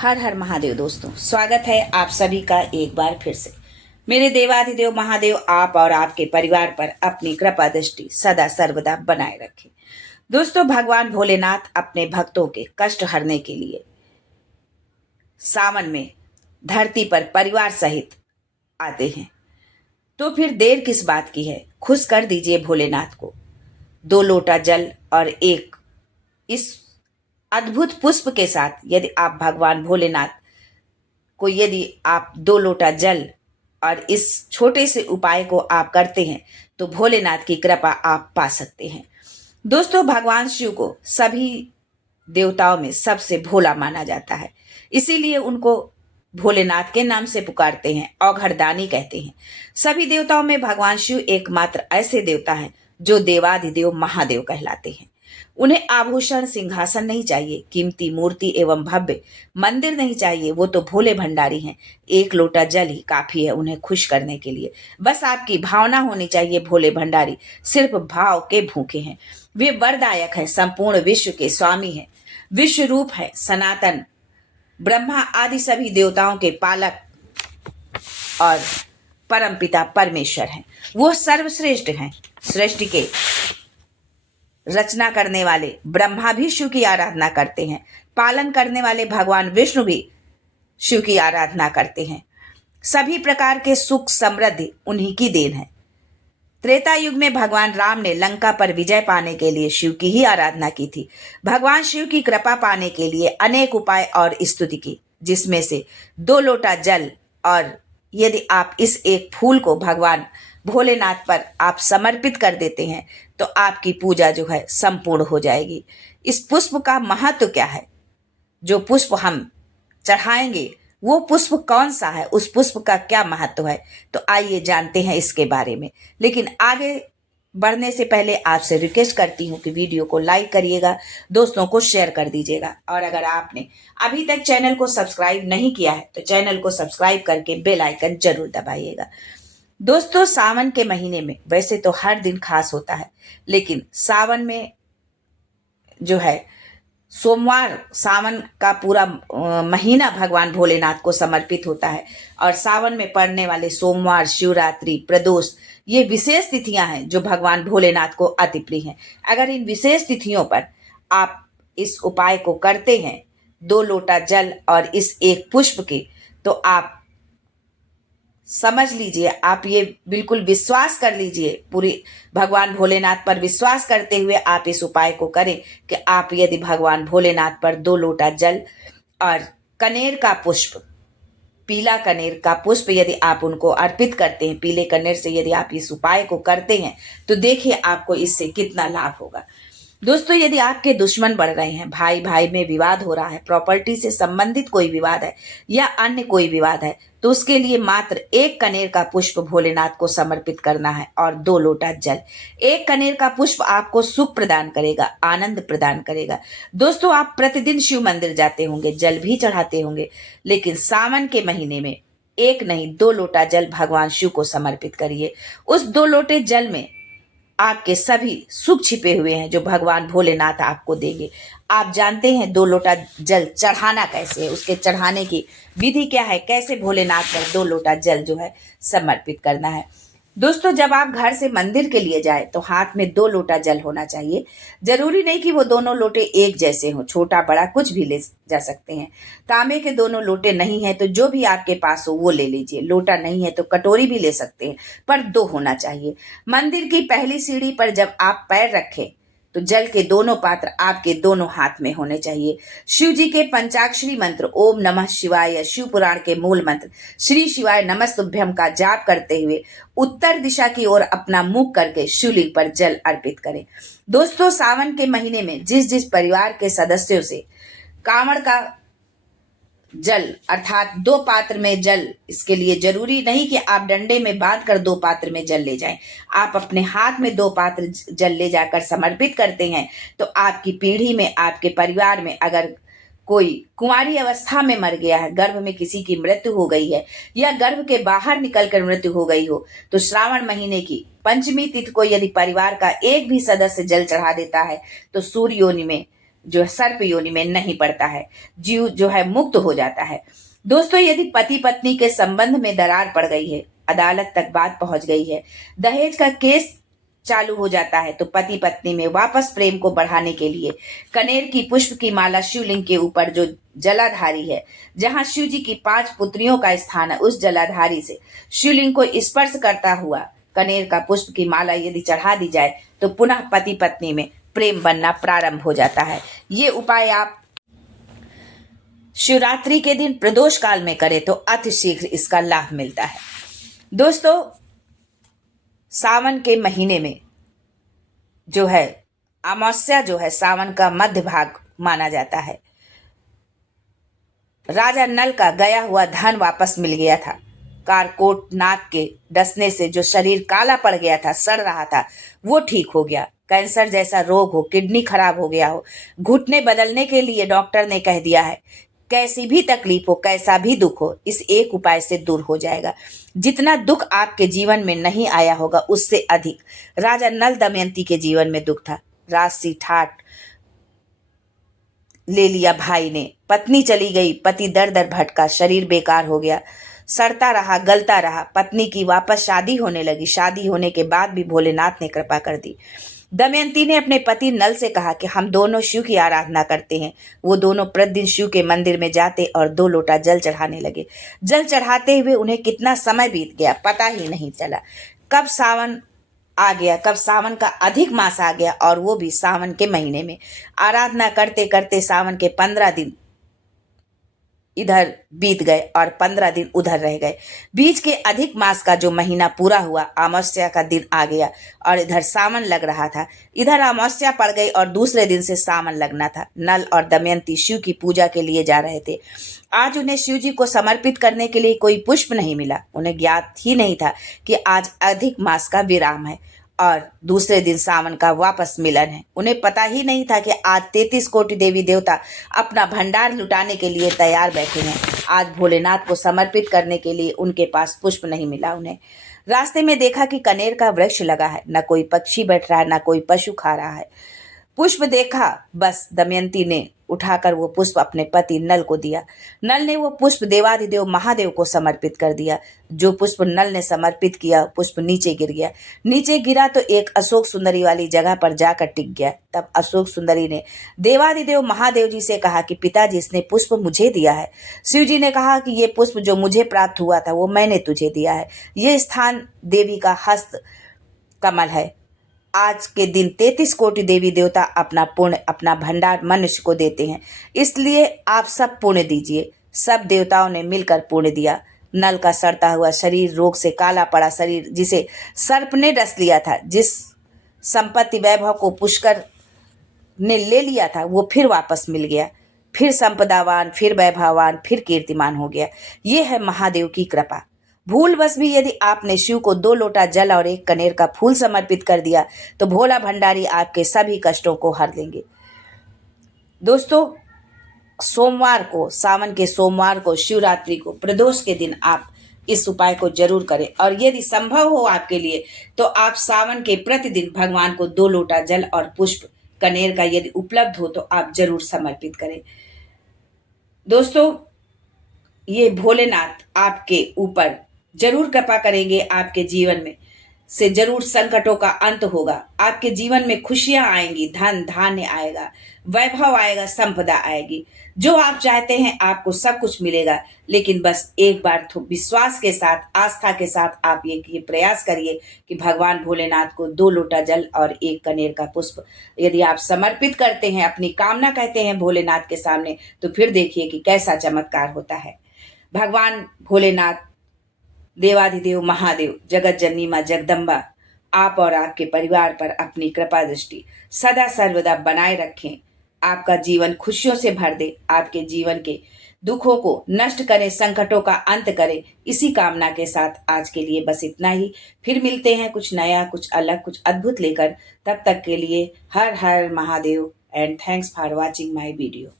हर हर महादेव दोस्तों, स्वागत है आप सभी का एक बार फिर से। मेरे देवाधिदेव महादेव आप और आपके परिवार पर अपनी कृपा दृष्टि सदा सर्वदा बनाए रखे। दोस्तों, भगवान भोलेनाथ अपने भक्तों के कष्ट हरने के लिए सावन में धरती पर परिवार सहित आते हैं। तो फिर देर किस बात की है, खुश कर दीजिए भोलेनाथ को। 2 लोटा जल और एक इस अद्भुत पुष्प के साथ यदि आप भगवान भोलेनाथ को यदि आप 2 लोटा जल और इस छोटे से उपाय को आप करते हैं तो भोलेनाथ की कृपा आप पा सकते हैं। दोस्तों, भगवान शिव को सभी देवताओं में सबसे भोला माना जाता है, इसीलिए उनको भोलेनाथ के नाम से पुकारते हैं, औघड़दानी कहते हैं। सभी देवताओं में भगवान शिव एकमात्र ऐसे देवता हैं जो देवाधिदेव महादेव कहलाते हैं। उन्हें आभूषण सिंहासन नहीं चाहिए, कीमती मूर्ति एवं भव्य मंदिर नहीं चाहिए, वो तो भोले भंडारी हैं। 1 लोटा जल ही काफी है उन्हें खुश करने के लिए। बस आपकी भावना होनी चाहिए। भोले भंडारी सिर्फ भाव के भूखे हैं। वे वरदायक हैं, संपूर्ण विश्व के स्वामी हैं, विश्व रूप है, सनातन ब्रह्मा आदि सभी देवताओं के पालक और परमपिता परमेश्वर हैं। वो सर्वश्रेष्ठ हैं। सृष्टि के रचना करने वाले ब्रह्मा भी शिव की आराधना करते हैं। पालन करने वाले भगवान विष्णु भी शिव की आराधना करते हैं। सभी प्रकार के सुख समृद्धि उन्हीं की देन है। त्रेता युग में भगवान राम ने लंका पर विजय पाने के लिए शिव की ही आराधना की थी। भगवान शिव की कृपा पाने के लिए अनेक उपाय और स्तुति की, जिसमें से 2 लोटा जल और यदि आप इस एक फूल को भगवान भोलेनाथ पर आप समर्पित कर देते हैं तो आपकी पूजा जो है संपूर्ण हो जाएगी। इस पुष्प का महत्व क्या है, जो पुष्प हम चढ़ाएंगे वो पुष्प कौन सा है, उस पुष्प का क्या महत्व है, तो आइए जानते हैं इसके बारे में। लेकिन आगे बढ़ने से पहले आपसे रिक्वेस्ट करती हूँ कि वीडियो को लाइक करिएगा, दोस्तों को शेयर कर दीजिएगा, और अगर आपने अभी तक चैनल को सब्सक्राइब नहीं किया है तो चैनल को सब्सक्राइब करके बेल आइकन जरूर दबाइएगा। दोस्तों, सावन के महीने में वैसे तो हर दिन खास होता है, लेकिन सावन में जो है सोमवार, सावन का पूरा महीना भगवान भोलेनाथ को समर्पित होता है। और सावन में पड़ने वाले सोमवार, शिवरात्रि, प्रदोष, ये विशेष तिथियां हैं जो भगवान भोलेनाथ को अति प्रिय हैं। अगर इन विशेष तिथियों पर आप इस उपाय को करते हैं, 2 लोटा जल और इस एक पुष्प के, तो आप समझ लीजिए, आप ये बिल्कुल विश्वास कर लीजिए, पूरी भगवान भोलेनाथ पर विश्वास करते हुए आप इस उपाय को करें कि आप यदि भगवान भोलेनाथ पर 2 लोटा जल और कनेर का पुष्प, पीला कनेर का पुष्प यदि आप उनको अर्पित करते हैं, पीले कनेर से यदि आप इस उपाय को करते हैं तो देखिए आपको इससे कितना लाभ होगा। दोस्तों, यदि आपके दुश्मन बढ़ रहे हैं, भाई भाई में विवाद हो रहा है, प्रॉपर्टी से संबंधित कोई विवाद है या अन्य कोई विवाद है, तो उसके लिए मात्र 1 कनेर का पुष्प भोलेनाथ को समर्पित करना है और 2 लोटा जल। 1 कनेर का पुष्प आपको सुख प्रदान करेगा, आनंद प्रदान करेगा। दोस्तों, आप प्रतिदिन शिव मंदिर जाते होंगे, जल भी चढ़ाते होंगे, लेकिन सावन के महीने में 1 नहीं 2 लोटा जल भगवान शिव को समर्पित करिए। उस 2 लोटे जल में आपके सभी सुख छिपे हुए हैं जो भगवान भोलेनाथ आपको देंगे। आप जानते हैं 2 लोटा जल चढ़ाना कैसे है, उसके चढ़ाने की विधि क्या है, कैसे भोलेनाथ पर 2 लोटा जल जो है समर्पित करना है। दोस्तों, जब आप घर से मंदिर के लिए जाए तो हाथ में 2 लोटा जल होना चाहिए। जरूरी नहीं कि वो दोनों लोटे एक जैसे हों, छोटा बड़ा कुछ भी ले जा सकते हैं। तांबे के दोनों लोटे नहीं है तो जो भी आपके पास हो वो ले लीजिए। लोटा नहीं है तो कटोरी भी ले सकते हैं, पर 2 होना चाहिए। मंदिर की पहली सीढ़ी पर जब आप पैर रखें तो जल के दोनों पात्र आपके दोनों हाथ में होने चाहिए। शिव जी के पंचाक्षरी मंत्र ओम नमः शिवाय या शिव पुराण के मूल मंत्र श्री शिवाय नमस्तुभ्यम का जाप करते हुए उत्तर दिशा की ओर अपना मुख करके शिवलिंग पर जल अर्पित करें। दोस्तों, सावन के महीने में जिस जिस परिवार के सदस्यों से कांवड़ का जल अर्थात 2 पात्र में जल, इसके लिए जरूरी नहीं कि आप डंडे में बांध कर 2 पात्र में जल ले जाएं। आप अपने हाथ में 2 पात्र जल ले जाकर समर्पित करते हैं तो आपकी पीढ़ी में, आपके परिवार में अगर कोई कुंवारी अवस्था में मर गया है, गर्भ में किसी की मृत्यु हो गई है या गर्भ के बाहर निकलकर मृत्यु हो गई हो, तो श्रावण महीने की पंचमी तिथि को यदि परिवार का एक भी सदस्य जल चढ़ा देता है तो सूर्य योनि में जो सर्प योनि में नहीं पड़ता है, जीव जो है मुक्त हो जाता है। दोस्तों, यदि पति पत्नी के संबंध में दरार पड़ गई है, अदालत तक बात पहुंच गई है, दहेज का केस चालू हो जाता है, तो पति पत्नी में वापस प्रेम को बढ़ाने के लिए कनेर की पुष्प की माला शिवलिंग के ऊपर जो जलाधारी है, जहां शिव जी की 5 पुत्रियों का स्थान है, उस जलाधारी से शिवलिंग को स्पर्श करता हुआ कनेर का पुष्प की माला यदि चढ़ा दी जाए तो पुनः पति पत्नी में प्रेम बनना प्रारंभ हो जाता है। ये उपाय आप शिवरात्रि के दिन प्रदोष काल में करें तो अति शीघ्र इसका लाभ मिलता है। दोस्तों, सावन के महीने में जो है अमावस्या जो है सावन का मध्य भाग माना जाता है। राजा नल का गया हुआ धन वापस मिल गया था। कारकोट नाक के डसने से जो शरीर काला पड़ गया था, सड़ रहा था, वो ठीक हो गया। कैंसर जैसा रोग हो, किडनी खराब हो गया हो, घुटने बदलने के लिए डॉक्टर ने कह दिया है, कैसी भी तकलीफ हो, कैसा भी दुख हो, इस एक उपाय से दूर हो जाएगा। जितना दुख आपके जीवन में नहीं आया होगा उससे अधिक राजा नल दमयंती के जीवन में दुख था। राशि ठाट ले लिया भाई ने, पत्नी चली गई, पति दर दर भटका, शरीर बेकार हो गया, सड़ता रहा, गलता रहा। पत्नी की वापस शादी होने लगी। शादी होने के बाद भी भोलेनाथ ने कृपा कर दी। दमयंती ने अपने पति नल से कहा कि हम दोनों शिव की आराधना करते हैं। वो दोनों प्रतिदिन शिव के मंदिर में जाते और 2 लोटा जल चढ़ाने लगे। जल चढ़ाते हुए उन्हें कितना समय बीत गया पता ही नहीं चला। कब सावन आ गया, कब सावन का अधिक मास आ गया, और वो भी सावन के महीने में। आराधना करते करते सावन के 15 दिन इधर बीत गए और 15 दिन उधर रह गए। बीच के अधिक मास का जो महीना पूरा हुआ, अमावस्या का दिन आ गया और इधर सावन लग रहा था। इधर अमावस्या पड़ गई और दूसरे दिन से सावन लगना था। नल और दमयंती शिव की पूजा के लिए जा रहे थे। आज उन्हें शिव जी को समर्पित करने के लिए कोई पुष्प नहीं मिला। उन्हें ज्ञात ही नहीं था कि आज अधिक मास का विराम है और दूसरे दिन सावन का वापस मिलन है। उन्हें पता ही नहीं था कि आज 33 कोटि देवी देवता अपना भंडार लुटाने के लिए तैयार बैठे हैं। आज भोलेनाथ को समर्पित करने के लिए उनके पास पुष्प नहीं मिला। उन्हें रास्ते में देखा कि कनेर का वृक्ष लगा है, न कोई पक्षी बैठ रहा है, न कोई पशु खा रहा है। पुष्प देखा, बस दमयंती ने उठाकर वो पुष्प अपने पति नल को दिया। नल ने वो पुष्प देवाधिदेव महादेव को समर्पित कर दिया। जो पुष्प नल ने समर्पित किया, पुष्प नीचे गिर गया। नीचे गिरा तो एक अशोक सुंदरी वाली जगह पर जाकर टिक गया। तब अशोक सुंदरी ने देवाधिदेव महादेव जी से कहा कि पिताजी, इसने पुष्प मुझे दिया है। शिव जी ने कहा कि ये पुष्प जो मुझे प्राप्त हुआ था वो मैंने तुझे दिया है। ये स्थान देवी का हस्त कमल है। आज के दिन 33 कोटि देवी देवता अपना पुण्य, अपना भंडार मनुष्य को देते हैं, इसलिए आप सब पुण्य दीजिए। सब देवताओं ने मिलकर पुण्य दिया। नल का सड़ता हुआ शरीर, रोग से काला पड़ा शरीर, जिसे सर्प ने डस लिया था, जिस संपत्ति वैभव को पुष्कर ने ले लिया था, वो फिर वापस मिल गया। फिर संपदावान, फिर वैभववान, फिर कीर्तिमान हो गया। ये है महादेव की कृपा। भूलवश भी यदि आपने शिव को 2 लोटा जल और 1 कनेर का फूल समर्पित कर दिया तो भोला भंडारी आपके सभी कष्टों को हर देंगे। दोस्तों, सोमवार को, सावन के सोमवार को, शिवरात्रि को, प्रदोष के दिन आप इस उपाय को जरूर करें। और यदि संभव हो आपके लिए तो आप सावन के प्रतिदिन भगवान को 2 लोटा जल और पुष्प कनेर का यदि उपलब्ध हो तो आप जरूर समर्पित करें। दोस्तों, ये भोलेनाथ आपके ऊपर जरूर कृपा करेंगे। आपके जीवन में से जरूर संकटों का अंत होगा। आपके जीवन में खुशियां आएंगी, धन धान्य आएगा, वैभव आएगा, संपदा आएगी। जो आप चाहते हैं आपको सब कुछ मिलेगा। लेकिन बस एक बार विश्वास के साथ, आस्था के साथ आप ये प्रयास करिए कि भगवान भोलेनाथ को 2 लोटा जल और 1 कनेर का पुष्प यदि आप समर्पित करते हैं, अपनी कामना कहते हैं भोलेनाथ के सामने, तो फिर देखिए कि कैसा चमत्कार होता है। भगवान भोलेनाथ, देवाधिदेव महादेव, जगत जननी मां जगदम्बा आप और आपके परिवार पर अपनी कृपा दृष्टि सदा सर्वदा बनाए रखें। आपका जीवन खुशियों से भर दे, आपके जीवन के दुखों को नष्ट करें, संकटों का अंत करें। इसी कामना के साथ आज के लिए बस इतना ही। फिर मिलते हैं कुछ नया, कुछ अलग, कुछ अद्भुत लेकर। तब तक के लिए हर हर Mahadev and thanks for watching my video.